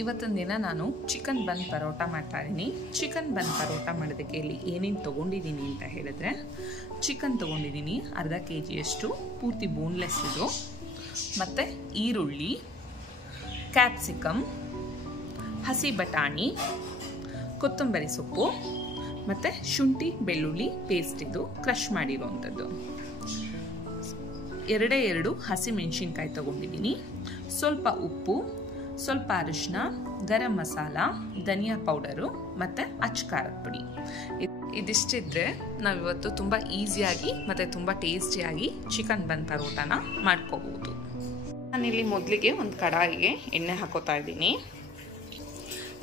ಇವತ್ತಿನ ದಿನ ನಾನು ಚಿಕನ್ ಬನ್ ಪರೋಟ ಮಾಡ್ತಾ ಇದ್ದೀನಿ. ಚಿಕನ್ ಬನ್ ಪರೋಟ ಮಾಡೋದಕ್ಕೆ ಇಲ್ಲಿ ಏನೇನು ತೊಗೊಂಡಿದ್ದೀನಿ ಅಂತ ಹೇಳಿದ್ರೆ, ಚಿಕನ್ ತೊಗೊಂಡಿದ್ದೀನಿ ಅರ್ಧ kg ಪೂರ್ತಿ ಬೋನ್ಲೆಸ್ ಇದು, ಮತ್ತು ಈರುಳ್ಳಿ, ಕ್ಯಾಪ್ಸಿಕಮ್, ಹಸಿ ಬಟಾಣಿ, ಕೊತ್ತಂಬರಿ ಸೊಪ್ಪು ಮತ್ತು ಶುಂಠಿ ಬೆಳ್ಳುಳ್ಳಿ ಪೇಸ್ಟ್, ಇದು ಕ್ರಷ್ ಮಾಡಿರುವಂಥದ್ದು. ಎರಡು ಹಸಿ ಮೆಣಸಿನ್ಕಾಯಿ ತೊಗೊಂಡಿದ್ದೀನಿ, ಸ್ವಲ್ಪ ಉಪ್ಪು, ಸ್ವಲ್ಪ ಅರಿಶಿನ, ಗರಂ ಮಸಾಲ, ಧನಿಯಾ ಪೌಡರು ಮತ್ತು ಅಚ್ಕಾರದ ಪುಡಿ. ಇದಿಷ್ಟಿದ್ರೆ ನಾವಿವತ್ತು ತುಂಬ ಈಸಿಯಾಗಿ ಮತ್ತು ತುಂಬ ಟೇಸ್ಟಿಯಾಗಿ ಚಿಕನ್ ಬನ್ ಪರೋಟಾನ ಮಾಡ್ಕೋಬೋದು. ನಾನಿಲ್ಲಿ ಮೊದಲಿಗೆ ಒಂದು ಕಡಾಯಿಗೆ ಎಣ್ಣೆ ಹಾಕೋತಾ ಇದ್ದೀನಿ.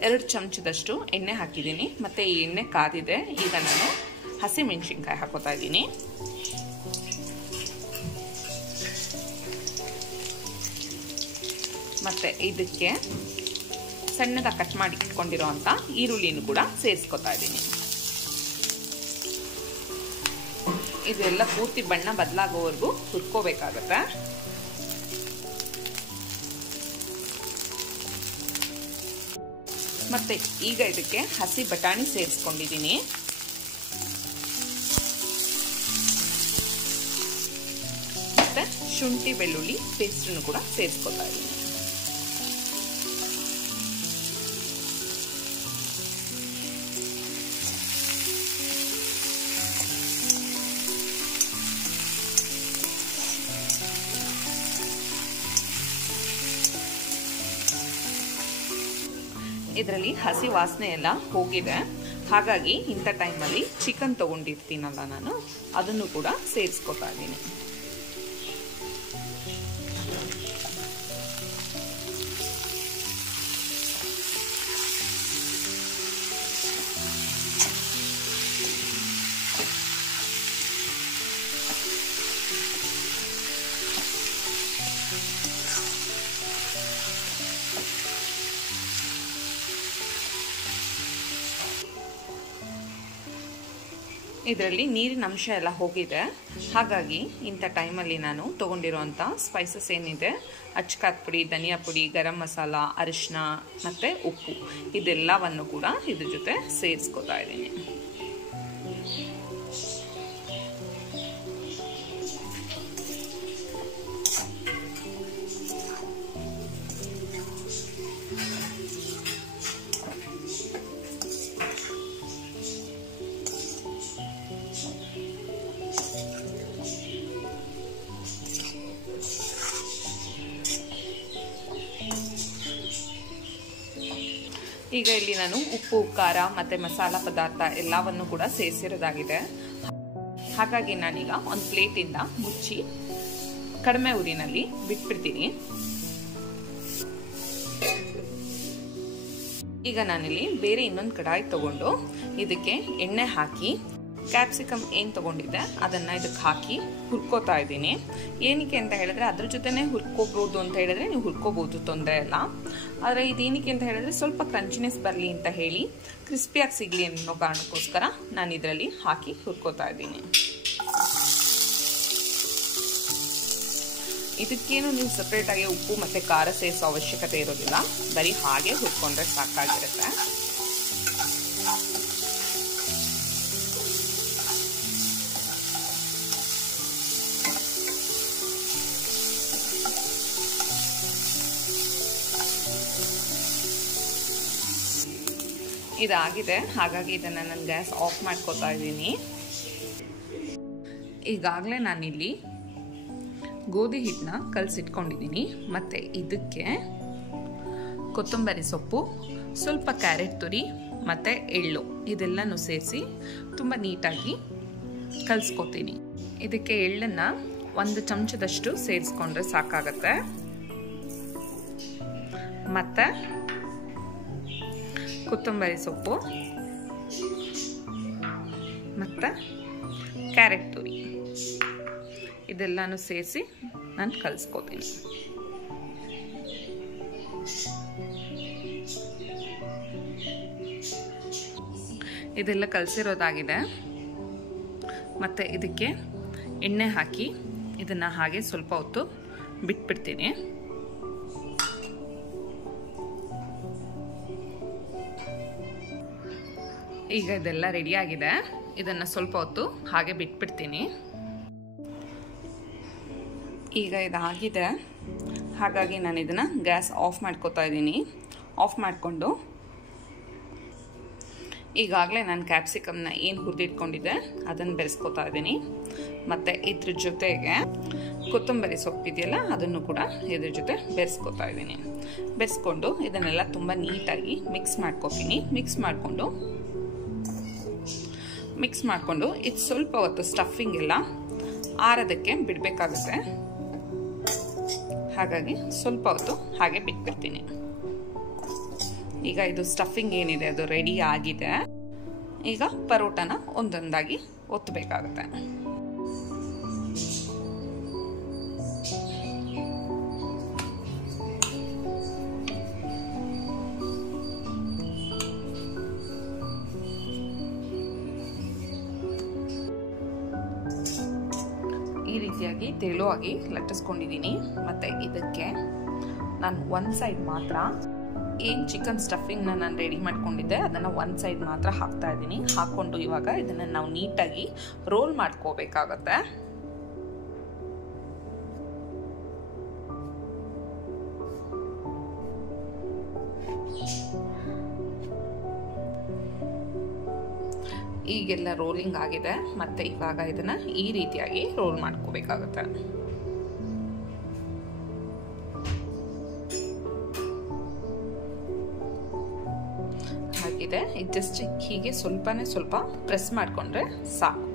2 ಚಮಚದಷ್ಟು ಎಣ್ಣೆ ಹಾಕಿದ್ದೀನಿ ಮತ್ತು ಈ ಎಣ್ಣೆ ಕಾದಿದೆ. ಈಗ ನಾನು ಹಸಿ ಮೆಣಸಿನ್ಕಾಯಿ ಹಾಕೋತಾ ಇದ್ದೀನಿ. ಮತ್ತು ಇದಕ್ಕೆ ಸಣ್ಣದಾಗಿ ಕಟ್ ಮಾಡಿ ಇಟ್ಕೊಂಡಿರೋವಂಥ ಈರುಳ್ಳಿನೂ ಕೂಡ ಸೇರಿಸ್ಕೊತಾ ಇದ್ದೀನಿ. ಇದೆಲ್ಲ ಪೂರ್ತಿ ಬಣ್ಣ ಬದಲಾಗೋವರೆಗೂ ಹುರ್ಕೋಬೇಕಾಗತ್ತೆ. ಮತ್ತು ಈಗ ಇದಕ್ಕೆ ಹಸಿ ಬಟಾಣಿ ಸೇರಿಸ್ಕೊಂಡಿದ್ದೀನಿ. ಮತ್ತು ಶುಂಠಿ ಬೆಳ್ಳುಳ್ಳಿ ಪೇಸ್ಟನ್ನು ಕೂಡ ಸೇರಿಸ್ಕೊತಾ ಇದ್ದೀನಿ. ಇದರಲ್ಲಿ ಹಸಿ ವಾಸನೆ ಎಲ್ಲ ಹೋಗಿದೆ. ಹಾಗಾಗಿ ಇಂಥ ಟೈಮಲ್ಲಿ ಚಿಕನ್ ತೊಗೊಂಡಿರ್ತೀನಲ್ಲ ನಾನು, ಅದನ್ನು ಕೂಡ ಸೇರಿಸ್ಕೊತಾ ಇದ್ದೀನಿ. ಇದರಲ್ಲಿ ನೀರಿನ ಅಂಶ ಎಲ್ಲ ಹೋಗಿದೆ. ಹಾಗಾಗಿ ಇಂಥ ಟೈಮಲ್ಲಿ ನಾನು ತೊಗೊಂಡಿರೋವಂಥ ಸ್ಪೈಸಸ್ ಏನಿದೆ, ಅಚ್ಕಾರದ ಪುಡಿ, ಧನಿಯಾ ಪುಡಿ, ಗರಂ ಮಸಾಲ, ಅರಿಶಿನ ಮತ್ತು ಉಪ್ಪು, ಇದೆಲ್ಲವನ್ನು ಕೂಡ ಇದ್ರ ಜೊತೆ ಸೇರಿಸ್ಕೊತಾ ಇದ್ದೀನಿ. ಈಗ ಇಲ್ಲಿ ನಾನು ಉಪ್ಪು, ಖಾರ ಮತ್ತು ಮಸಾಲ ಪದಾರ್ಥ ಎಲ್ಲವನ್ನು ಕೂಡ ಸೇರಿಸಿರೋದಾಗಿದೆ. ಹಾಗಾಗಿ ನಾನೀಗ ಒಂದು ಪ್ಲೇಟಿಂದ ಮುಚ್ಚಿ ಕಡಿಮೆ ಉರಿನಲ್ಲಿ ಬಿಟ್ಬಿಡ್ತೀನಿ. ಈಗ ನಾನಿಲ್ಲಿ ಬೇರೆ ಇನ್ನೊಂದು ಕಡಾಯಿ ತಗೊಂಡು ಇದಕ್ಕೆ ಎಣ್ಣೆ ಹಾಕಿ ಕ್ಯಾಪ್ಸಿಕಮ್ ಏನು ತೊಗೊಂಡಿದ್ದೆ ಅದನ್ನು ಇದಕ್ಕೆ ಹಾಕಿ ಹುರ್ಕೋತಾ ಇದ್ದೀನಿ. ಏನಕ್ಕೆ ಅಂತ ಹೇಳಿದ್ರೆ ಅದ್ರ ಜೊತೆನೇ ಹುರ್ಕೋಬೋದು ಅಂತ ಹೇಳಿದ್ರೆ ನೀವು ಹುರ್ಕೋಬೋದು, ತೊಂದರೆ ಇಲ್ಲ. ಆದರೆ ಇದೇನಕ್ಕೆ ಅಂತ ಹೇಳಿದ್ರೆ ಸ್ವಲ್ಪ ಕ್ರಂಚಿನೆಸ್ ಬರಲಿ ಅಂತ ಹೇಳಿ, ಕ್ರಿಸ್ಪಿಯಾಗಿ ಸಿಗಲಿ ಅನ್ನೋ ಕಾರಣಕ್ಕೋಸ್ಕರ ನಾನು ಇದರಲ್ಲಿ ಹಾಕಿ ಹುರ್ಕೋತಾ ಇದ್ದೀನಿ. ಇದಕ್ಕೇನು ನೀವು ಸಪ್ರೇಟಾಗಿ ಉಪ್ಪು ಮತ್ತು ಖಾರ ಸೇರಿಸೋ ಅವಶ್ಯಕತೆ ಇರೋದಿಲ್ಲ, ಬರೀ ಹಾಗೆ ಹುರ್ಕೊಂಡ್ರೆ ಸಾಕಾಗಿರುತ್ತೆ. ಇದಾಗಿದೆ. ಹಾಗಾಗಿ ಇದನ್ನು ನಾನು ಗ್ಯಾಸ್ ಆಫ್ ಮಾಡ್ಕೋತಾ ಇದ್ದೀನಿ. ಈಗಾಗಲೇ ನಾನಿಲ್ಲಿ ಗೋಧಿ ಹಿಟ್ಟನ್ನ ಕಲಸಿಟ್ಕೊಂಡಿದ್ದೀನಿ. ಮತ್ತು ಇದಕ್ಕೆ ಕೊತ್ತಂಬರಿ ಸೊಪ್ಪು, ಸ್ವಲ್ಪ ಕ್ಯಾರೆಟ್ ತುರಿ ಮತ್ತು ಎಳ್ಳು ಇದೆಲ್ಲನೂ ಸೇರಿಸಿ ತುಂಬ ನೀಟಾಗಿ ಕಲಿಸ್ಕೊತೀನಿ. ಇದಕ್ಕೆ ಎಳ್ಳನ್ನು 1 ಚಮಚದಷ್ಟು ಸೇರಿಸ್ಕೊಂಡ್ರೆ ಸಾಕಾಗತ್ತೆ. ಮತ್ತು ಕೊತ್ತಂಬರಿ ಸೊಪ್ಪು ಮತ್ತು ಕ್ಯಾರೆಟ್ ತುರಿ ಇದೆಲ್ಲನೂ ಸೇರಿಸಿ ನಾನು ಕಲಿಸ್ಕೋತೀನಿ. ಇದೆಲ್ಲ ಕಲಸಿರೋದಾಗಿದೆ. ಮತ್ತು ಇದಕ್ಕೆ ಎಣ್ಣೆ ಹಾಕಿ ಇದನ್ನು ಹಾಗೆ ಸ್ವಲ್ಪ ಹೊತ್ತು ಬಿಟ್ಬಿಡ್ತೀನಿ. ಈಗ ಇದೆಲ್ಲ ರೆಡಿ ಆಗಿದೆ. ಇದನ್ನು ಸ್ವಲ್ಪ ಹೊತ್ತು ಹಾಗೆ ಬಿಟ್ಬಿಡ್ತೀನಿ. ಈಗ ಇದಾಗಿದೆ, ಹಾಗಾಗಿ ನಾನು ಇದನ್ನು ಗ್ಯಾಸ್ ಆಫ್ ಮಾಡ್ಕೋತಾ ಇದ್ದೀನಿ. ಆಫ್ ಮಾಡಿಕೊಂಡು ಈಗಾಗಲೇ ನಾನು ಕ್ಯಾಪ್ಸಿಕಮ್ನ ಏನು ಹುರಿದಿಟ್ಕೊಂಡಿದ್ದೆ ಅದನ್ನು ಬೆರೆಸ್ಕೋತಾ ಇದ್ದೀನಿ. ಮತ್ತು ಇದ್ರ ಜೊತೆಗೆ ಕೊತ್ತಂಬರಿ ಸೊಪ್ಪಿದೆಯಲ್ಲ ಅದನ್ನು ಕೂಡ ಇದ್ರ ಜೊತೆ ಬೆರೆಸ್ಕೋತಾ ಇದ್ದೀನಿ. ಬೆರೆಸ್ಕೊಂಡು ಇದನ್ನೆಲ್ಲ ತುಂಬ ನೀಟಾಗಿ ಮಿಕ್ಸ್ ಮಾಡ್ಕೋತೀನಿ. ಮಿಕ್ಸ್ ಮಾಡಿಕೊಂಡು ಇದು ಸ್ವಲ್ಪ ಹೊತ್ತು ಸ್ಟಫಿಂಗ್ ಎಲ್ಲ ಆರೋದಕ್ಕೆ ಬಿಡಬೇಕಾಗುತ್ತೆ. ಹಾಗಾಗಿ ಸ್ವಲ್ಪ ಹೊತ್ತು ಹಾಗೆ ಬಿಟ್ಬಿಡ್ತೀನಿ. ಈಗ ಇದು ಸ್ಟಫಿಂಗ್ ಏನಿದೆ ಅದು ರೆಡಿ ಆಗಿದೆ. ಈಗ ಪರೋಟನ ಒಂದೊಂದಾಗಿ ಒತ್ತಬೇಕಾಗುತ್ತೆ. ಈ ರೀತಿಯಾಗಿ ತೆಳುವಾಗಿ ಲಟ್ಟಿಸ್ಕೊಂಡಿದ್ದೀನಿ. ಮತ್ತು ಇದಕ್ಕೆ ನಾನು ಒಂದು ಸೈಡ್ ಮಾತ್ರ ಏನು ಚಿಕನ್ ಸ್ಟಫಿಂಗ್ನ ನಾನು ರೆಡಿ ಮಾಡ್ಕೊಂಡಿದ್ದೆ ಅದನ್ನು ಒಂದು ಸೈಡ್ ಮಾತ್ರ ಹಾಕ್ತಾ ಇದ್ದೀನಿ. ಹಾಕ್ಕೊಂಡು ಇವಾಗ ಇದನ್ನು ನಾವು ನೀಟಾಗಿ ರೋಲ್ ಮಾಡ್ಕೋಬೇಕಾಗತ್ತೆ. ಈಗೆಲ್ಲ ರೋಲಿಂಗ್ ಆಗಿದೆ. ಮತ್ತು ಇವಾಗ ಇದನ್ನು ಈ ರೀತಿಯಾಗಿ ರೋಲ್ ಮಾಡ್ಕೋಬೇಕಾಗತ್ತೆ. ಆಗಿದೆ. ಇದು ಜಸ್ಟ್ ಹೀಗೆ ಸ್ವಲ್ಪನೇ ಸ್ವಲ್ಪ ಪ್ರೆಸ್ ಮಾಡಿಕೊಂಡ್ರೆ ಸಾಕು.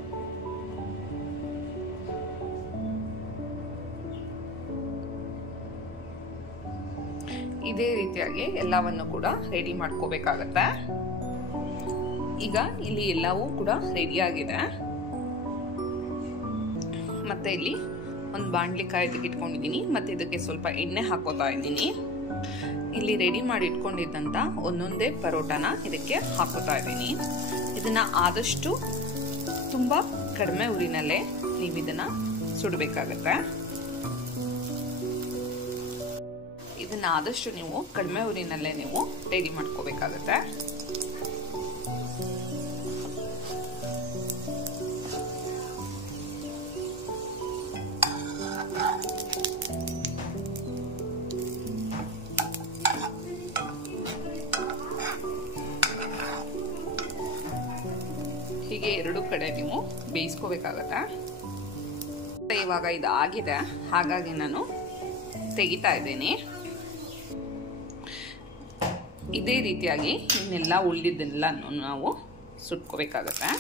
ಇದೇ ರೀತಿಯಾಗಿ ಎಲ್ಲವನ್ನು ಕೂಡ ರೆಡಿ ಮಾಡ್ಕೋಬೇಕಾಗತ್ತೆ. ಈಗ ಇಲ್ಲಿ ಎಲ್ಲವೂ ಕೂಡ ರೆಡಿ ಆಗಿದೆ. ಮತ್ತೆ ಇಲ್ಲಿ ಒಂದು ಬಾಣಲಿ ಕಾಯ್ದಕ್ಕೆ ಇಟ್ಕೊಂಡಿದ್ದೀನಿ. ಮತ್ತೆ ಇದಕ್ಕೆ ಸ್ವಲ್ಪ ಎಣ್ಣೆ ಹಾಕೋತಾ ಇದ್ದೀನಿ. ಇಲ್ಲಿ ರೆಡಿ ಮಾಡಿ ಇಟ್ಕೊಂಡಿದ್ದಂಥ ಒಂದೊಂದೇ ಪರೋಟಾನ ಇದಕ್ಕೆ ಹಾಕೋತಾ ಇದ್ದೀನಿ. ಇದನ್ನ ಆದಷ್ಟು ತುಂಬ ಕಡಿಮೆ ಉರಿನಲ್ಲೇ ನೀವು ಇದನ್ನ ಸುಡಬೇಕಾಗತ್ತೆ. ಇದನ್ನ ಆದಷ್ಟು ನೀವು ಕಡಿಮೆ ಉರಿನಲ್ಲೇ ನೀವು ರೆಡಿ ಮಾಡ್ಕೋಬೇಕಾಗತ್ತೆ. ಹೀಗೆ ಎರಡು ಕಡೆ ನೀವು ಬೇಯಿಸ್ಕೋಬೇಕಾಗತ್ತೆ. ಇವಾಗ ಇದು ಆಗಿದೆ, ಹಾಗಾಗಿ ನಾನು ತೆಗಿತಾ ಇದ್ದೀನಿ. ಇದೇ ರೀತಿಯಾಗಿ ಇನ್ನೆಲ್ಲ ಉಳಿದಿದ್ದೆಲ್ಲ ನಾವು ಸುಟ್ಕೋಬೇಕಾಗತ್ತೆ.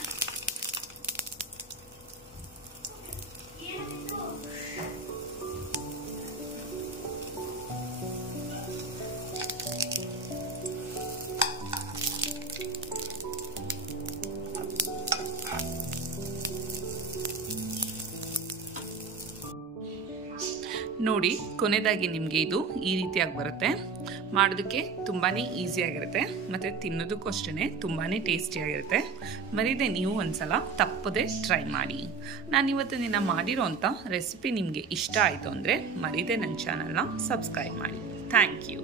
ನೋಡಿ, ಕೊನೆಯದಾಗಿ ನಿಮಗೆ ಇದು ಈ ರೀತಿಯಾಗಿ ಬರುತ್ತೆ. ಮಾಡೋದಕ್ಕೆ ತುಂಬಾ ಈಸಿಯಾಗಿರುತ್ತೆ ಮತ್ತು ತಿನ್ನೋದಕ್ಕೂ ಅಷ್ಟೇ ತುಂಬಾ ಟೇಸ್ಟಿಯಾಗಿರುತ್ತೆ. ಮರೀದೆ ನೀವು ಒಂದ್ಸಲ ತಪ್ಪದೆ ಟ್ರೈ ಮಾಡಿ. ನಾನಿವತ್ತು ನಿನ್ನ ಮಾಡಿರೋಂಥ ರೆಸಿಪಿ ನಿಮಗೆ ಇಷ್ಟ ಆಯಿತು ಅಂದರೆ ಮರೀದೆ ನನ್ನ ಚಾನಲ್ನ ಸಬ್ಸ್ಕ್ರೈಬ್ ಮಾಡಿ. Thank you.